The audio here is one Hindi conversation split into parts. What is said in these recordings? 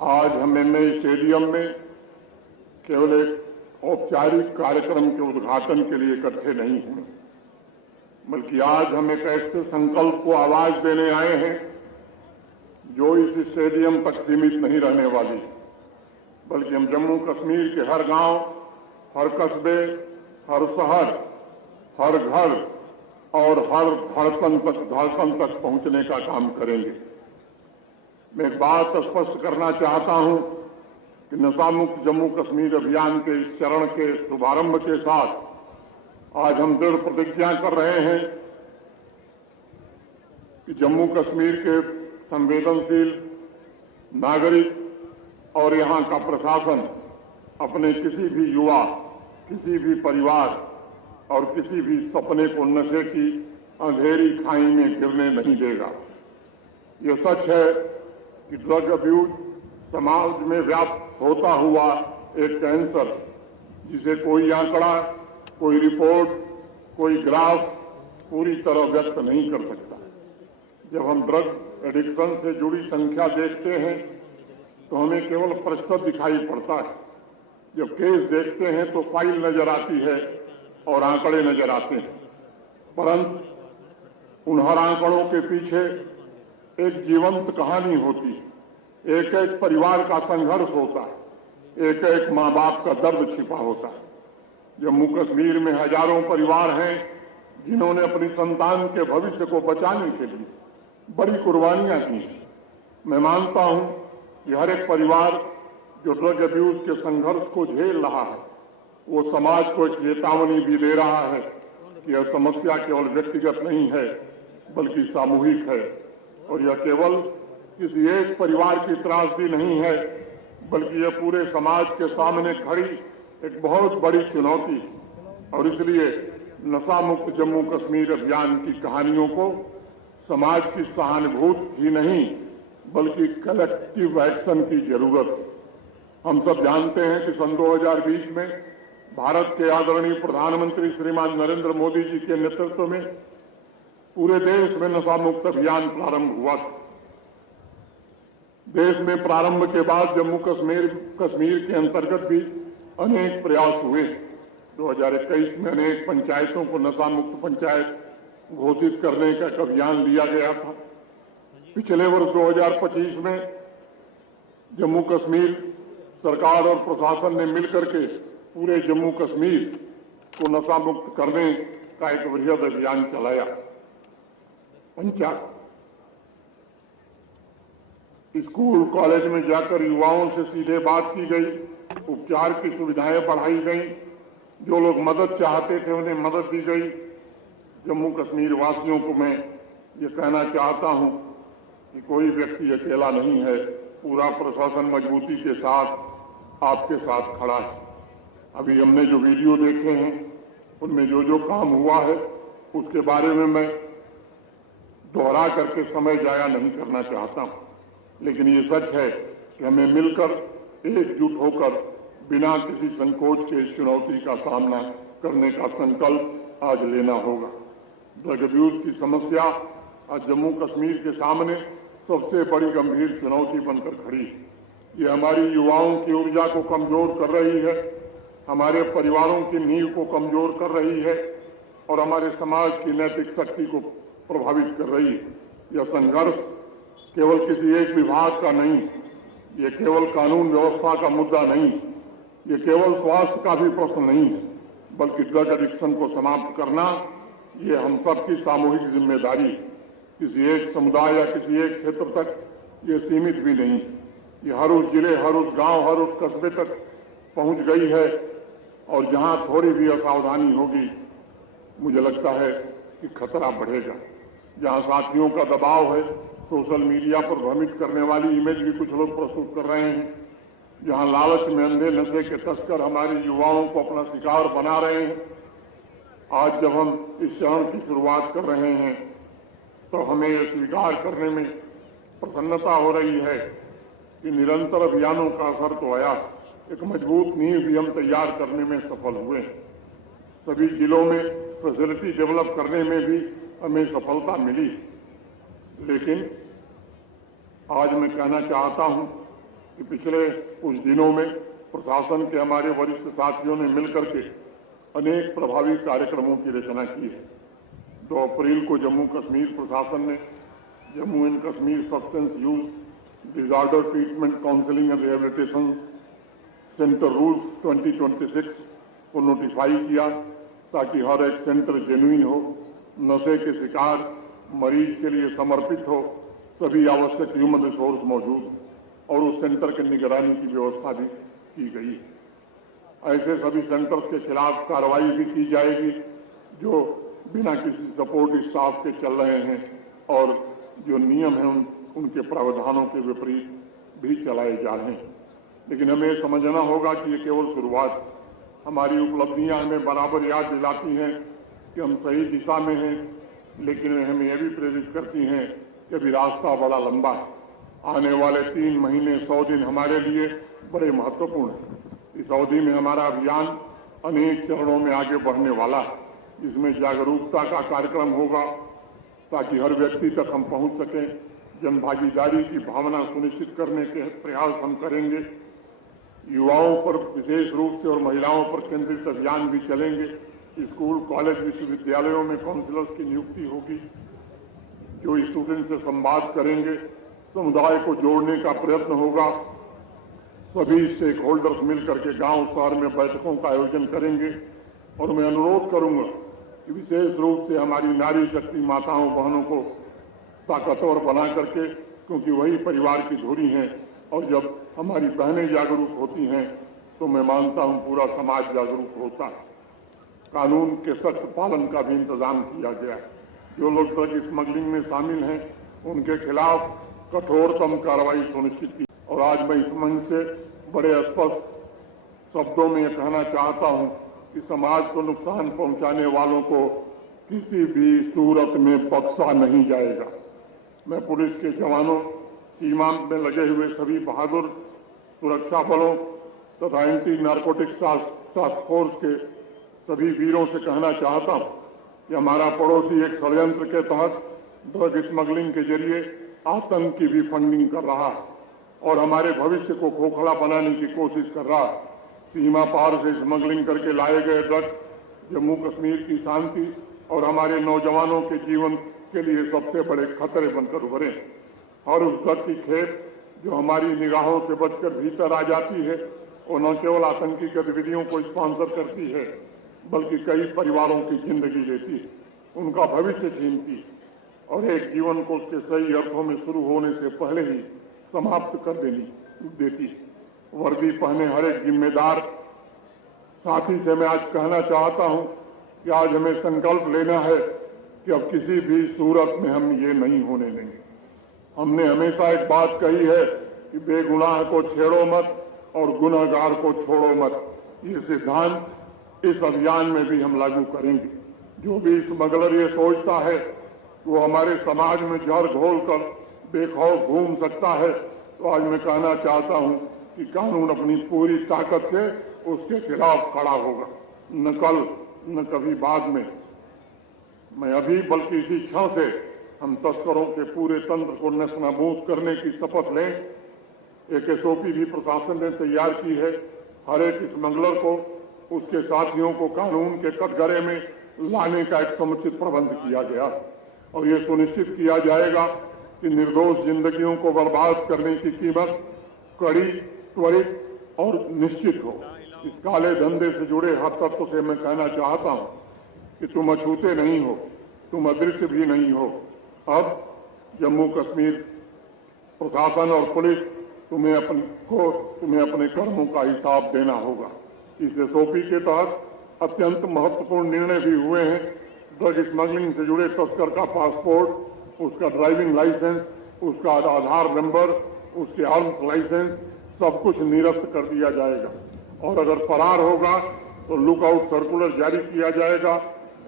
आज हम एमए स्टेडियम में केवल एक औपचारिक कार्यक्रम के उद्घाटन के लिए इकट्ठे नहीं हुए, बल्कि आज हम एक ऐसे संकल्प को आवाज देने आए हैं जो इस स्टेडियम तक सीमित नहीं रहने वाली, बल्कि हम जम्मू कश्मीर के हर गांव, हर कस्बे, हर शहर, हर घर और हर धड़कन तक पहुंचने का काम करेंगे। मैं एक बात स्पष्ट करना चाहता हूं कि नशा मुक्त जम्मू कश्मीर अभियान के इस चरण के शुभारंभ के साथ आज हम दृढ़ प्रतिज्ञा कर रहे हैं कि जम्मू कश्मीर के संवेदनशील नागरिक और यहां का प्रशासन अपने किसी भी युवा, किसी भी परिवार और किसी भी सपने को नशे की अंधेरी खाई में गिरने नहीं देगा। ये सच है कि ड्रग अब्यूज समाज में व्याप्त होता हुआ एक कैंसर, जिसे कोई आंकड़ा, कोई रिपोर्ट, कोई ग्राफ पूरी तरह व्यक्त नहीं कर सकता। जब हम ड्रग एडिक्शन से जुड़ी संख्या देखते हैं तो हमें केवल प्रतिशत दिखाई पड़ता है। जब केस देखते हैं तो फाइल नजर आती है और आंकड़े नजर आते हैं, परंतु उन हर आंकड़ों के पीछे एक जीवंत कहानी होती है। एक एक परिवार का संघर्ष होता है, एक एक माँ बाप का दर्द छिपा होता है। जम्मू कश्मीर में हजारों परिवार हैं जिन्होंने अपनी संतान के भविष्य को बचाने के लिए बड़ी कुर्बानियां की हैं। मैं मानता हूं कि हर एक परिवार जो ड्रग अब्यूज के संघर्ष को झेल रहा है, वो समाज को एक चेतावनी भी दे रहा है कि यह समस्या केवल व्यक्तिगत नहीं है बल्कि सामूहिक है, और यह केवल किसी एक परिवार की त्रासदी नहीं है बल्कि यह पूरे समाज के सामने खड़ी एक बहुत बड़ी चुनौती है। और इसलिए नशा मुक्त जम्मू कश्मीर अभियान की कहानियों को समाज की सहानुभूति ही नहीं बल्कि कलेक्टिव एक्शन की जरूरत है। हम सब जानते हैं कि सन 2020 में भारत के आदरणीय प्रधानमंत्री श्रीमान नरेंद्र मोदी जी के नेतृत्व में पूरे देश में नशा मुक्त अभियान प्रारंभ हुआ था। देश में प्रारंभ के बाद जम्मू कश्मीर के अंतर्गत भी अनेक प्रयास हुए। 2021 में अनेक पंचायतों को नशा मुक्त पंचायत घोषित करने का एक अभियान लिया गया था। पिछले वर्ष 2025 में जम्मू कश्मीर सरकार और प्रशासन ने मिलकर के पूरे जम्मू कश्मीर को नशा मुक्त करने का एक वृहद अभियान चलाया। पंचायत स्कूल कॉलेज में जाकर युवाओं से सीधे बात की गई, उपचार की सुविधाएं बढ़ाई गई, जो लोग मदद चाहते थे उन्हें मदद दी गई। जम्मू कश्मीर वासियों को मैं ये कहना चाहता हूं कि कोई व्यक्ति अकेला नहीं है, पूरा प्रशासन मजबूती के साथ आपके साथ खड़ा है। अभी हमने जो वीडियो देखे हैं उनमें जो जो काम हुआ है उसके बारे में मैं दोहरा करके समय जाया नहीं करना चाहता हूं, लेकिन ये सच है कि हमें मिलकर एकजुट होकर बिना किसी संकोच के इस चुनौती का सामना करने का संकल्प आज लेना होगा। ड्रग अब्यूज की समस्या आज जम्मू कश्मीर के सामने सबसे बड़ी गंभीर चुनौती बनकर खड़ी है। ये हमारी युवाओं की ऊर्जा को कमजोर कर रही है, हमारे परिवारों की नींव को कमजोर कर रही है और हमारे समाज की नैतिक शक्ति को प्रभावित कर रही है। यह संघर्ष केवल किसी एक विभाग का नहीं, ये केवल कानून व्यवस्था का मुद्दा नहीं, ये केवल स्वास्थ्य का भी प्रश्न नहीं है, बल्कि ड्रग एडिक्शन को समाप्त करना ये हम सबकी सामूहिक जिम्मेदारी है। किसी एक समुदाय या किसी एक क्षेत्र तक ये सीमित भी नहीं, ये हर उस जिले, हर उस गांव, हर उस कस्बे तक पहुंच गई है। और जहां थोड़ी भी असावधानी होगी मुझे लगता है कि खतरा बढ़ेगा। जहां साथियों का दबाव है, सोशल मीडिया पर भ्रमित करने वाली इमेज भी कुछ लोग प्रस्तुत कर रहे हैं, जहां लालच में अंधे नशे के तस्कर हमारे युवाओं को अपना शिकार बना रहे हैं, आज जब हम इस चरण की शुरुआत कर रहे हैं तो हमें यह स्वीकार करने में प्रसन्नता हो रही है कि निरंतर अभियानों का असर तो आया, एक मजबूत नींव भी हम तैयार करने में सफल हुए। सभी जिलों में फैसिलिटी डेवलप करने में भी हमें सफलता मिली, लेकिन आज मैं कहना चाहता हूं कि पिछले कुछ दिनों में प्रशासन के हमारे वरिष्ठ साथियों ने मिलकर के अनेक प्रभावी कार्यक्रमों की रचना की है। 2 अप्रैल को जम्मू कश्मीर प्रशासन ने Jammu and Kashmir substance use disorder treatment counselling and rehabilitation centre rules 2026 को नोटिफाई किया ताकि हर एक सेंटर जेन्युइन हो, नशे के शिकार मरीज के लिए समर्पित हो, सभी आवश्यक ह्यूमन रिसोर्स मौजूद हो और उस सेंटर की निगरानी की व्यवस्था भी की गई है। ऐसे सभी सेंटर्स के खिलाफ कार्रवाई भी की जाएगी जो बिना किसी सपोर्ट स्टाफ के चल रहे हैं और जो नियम हैं उनके प्रावधानों के विपरीत भी चलाए जा रहे हैं। लेकिन हमें समझना होगा कि ये केवल शुरुआत। हमारी उपलब्धियां हमें बराबर याद दिलाती हैं कि हम सही दिशा में हैं, लेकिन हमें यह भी प्रेरित करती हैं कि अभी रास्ता बड़ा लंबा है। आने वाले 3 महीने 100 दिन हमारे लिए बड़े महत्वपूर्ण हैं। इस अवधि में हमारा अभियान अनेक चरणों में आगे बढ़ने वाला है। इसमें जागरूकता का कार्यक्रम होगा ताकि हर व्यक्ति तक हम पहुंच सकें। जनभागीदारी की भावना सुनिश्चित करने के प्रयास हम करेंगे। युवाओं पर विशेष रूप से और महिलाओं पर केंद्रित अभियान भी चलेंगे। स्कूल, कॉलेज, विश्वविद्यालयों में काउंसलर्स की नियुक्ति होगी जो स्टूडेंट से संवाद करेंगे। समुदाय को जोड़ने का प्रयत्न होगा। सभी स्टेक होल्डर्स मिलकर के गांव शहर में बैठकों का आयोजन करेंगे और मैं अनुरोध करूंगा कि विशेष रूप से हमारी नारी शक्ति माताओं बहनों को ताकतवर बना करके, क्योंकि वही परिवार की धुरी हैं और जब हमारी बहनें जागरूक होती हैं तो मैं मानता हूं पूरा समाज जागरूक होता है। कानून के सख्त पालन का भी इंतजाम किया गया है। जो लोग ड्रग स्मगलिंग में शामिल हैं उनके खिलाफ कठोरतम कार्रवाई सुनिश्चित की। और आज मैं इस मंच से बड़े स्पष्ट शब्दों में कहना चाहता हूं कि समाज को नुकसान पहुंचाने वालों को किसी भी सूरत में बख्शा नहीं जाएगा। मैं पुलिस के जवानों, सीमा में लगे हुए सभी बहादुर सुरक्षा बलों तथा एंटी नारकोटिक्स टास्क फोर्स के सभी वीरों से कहना चाहता हूं कि हमारा पड़ोसी एक षड्यंत्र के तहत ड्रग स्मगलिंग के जरिए आतंक की भी फंडिंग कर रहा है और हमारे भविष्य को खोखला बनाने की कोशिश कर रहा है। सीमा पार से स्मगलिंग करके लाए गए ड्रग्स जम्मू कश्मीर की शांति और हमारे नौजवानों के जीवन के लिए सबसे बड़े खतरे बनकर उभरे और उस ड्रग की खेप जो हमारी निगाहों से बचकर भीतर आ जाती है और न केवल आतंकी गतिविधियों को स्पॉन्सर करती है बल्कि कई परिवारों की जिंदगी लेती है, उनका भविष्य छीनती है और एक जीवन को उसके सही अर्थों में शुरू होने से पहले ही समाप्त कर देती है। वर्दी पहने हर एक जिम्मेदार साथी से मैं आज कहना चाहता हूं कि आज हमें संकल्प लेना है कि अब किसी भी सूरत में हम ये नहीं होने देंगे। हमने हमेशा एक बात कही है कि बेगुनाह को छेड़ो मत और गुनहगार को छोड़ो मत। ये सिद्धांत इस अभियान में भी हम लागू करेंगे। जो भी स्मगलर ये सोचता है वो हमारे समाज में जहर घोलकर बेखौफ घूम सकता है, तो आज मैं कहना चाहता हूं कि कानून अपनी पूरी ताकत से उसके खिलाफ खड़ा होगा, न कल न कभी बाद में। मैं अभी बल्कि इसी क्षण से हम तस्करों के पूरे तंत्र को नस्तानाबूद करने की शपथ लें। एक एसओपी भी प्रशासन ने तैयार की है। हर एक स्मगलर को, उसके साथियों को कानून के कटघरे में लाने का एक समुचित प्रबंध किया गया और ये सुनिश्चित किया जाएगा कि निर्दोष जिंदगियों को बर्बाद करने की कीमत कड़ी, त्वरित और निश्चित हो। इस काले धंधे से जुड़े हर तत्व से मैं कहना चाहता हूं कि तुम अछूते नहीं हो, तुम अदृश्य भी नहीं हो। अब जम्मू कश्मीर प्रशासन और पुलिस तुम्हें अपने कर्मों का हिसाब देना होगा। इस एसओपी के तहत अत्यंत महत्वपूर्ण निर्णय भी हुए हैं। ड्रग स्मगलिंग से जुड़े तस्कर का पासपोर्ट, उसका ड्राइविंग लाइसेंस, उसका आधार नंबर, उसके आर्म्स लाइसेंस सब कुछ निरस्त कर दिया जाएगा और अगर फरार होगा तो लुकआउट सर्कुलर जारी किया जाएगा।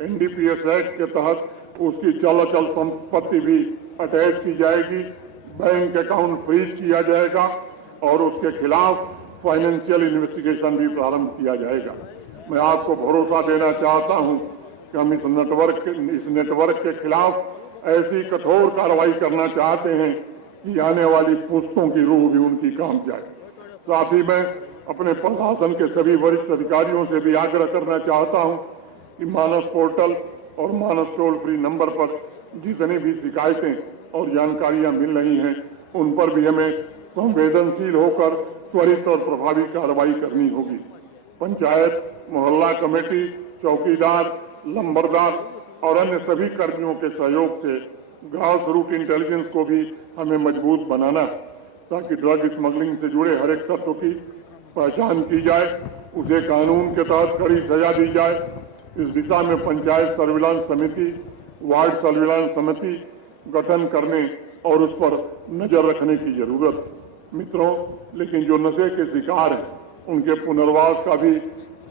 एनडीपीएस एक्ट के तहत उसकी चल अचल संपत्ति भी अटैच की जाएगी, बैंक अकाउंट फ्रीज किया जाएगा और उसके खिलाफ फाइनेंशियल इन्वेस्टिगेशन भी प्रारंभ किया जाएगा। मैं आपको भरोसा देना चाहता हूं कि हम इस नेटवर्क के खिलाफ ऐसी कठोर कार्रवाई करना चाहते हैं कि आने वाली पुश्तों की रूह भी उनकी काम जाए। साथ ही मैं अपने प्रशासन के सभी वरिष्ठ अधिकारियों से भी आग्रह करना चाहता हूं कि मानस पोर्टल और मानस टोल फ्री नंबर पर जितनी भी शिकायतें और जानकारियां मिल रही हैं उन पर भी हमें संवेदनशील होकर त्वरित और प्रभावी कार्रवाई करनी होगी। पंचायत, मोहल्ला कमेटी, चौकीदार, लंबरदार और अन्य सभी कर्मियों के सहयोग से ग्रास रूट इंटेलिजेंस को भी हमें मजबूत बनाना, ताकि ड्रग स्मगलिंग से जुड़े हर एक तत्व की पहचान की जाए, उसे कानून के तहत कड़ी सजा दी जाए। इस दिशा में पंचायत सर्विलांस समिति, वार्ड सर्विलांस समिति गठन करने और उस पर नजर रखने की जरूरत। मित्रों, लेकिन जो नशे के शिकार हैं उनके पुनर्वास का भी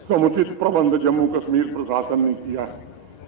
समुचित प्रबंध जम्मू कश्मीर प्रशासन ने किया है।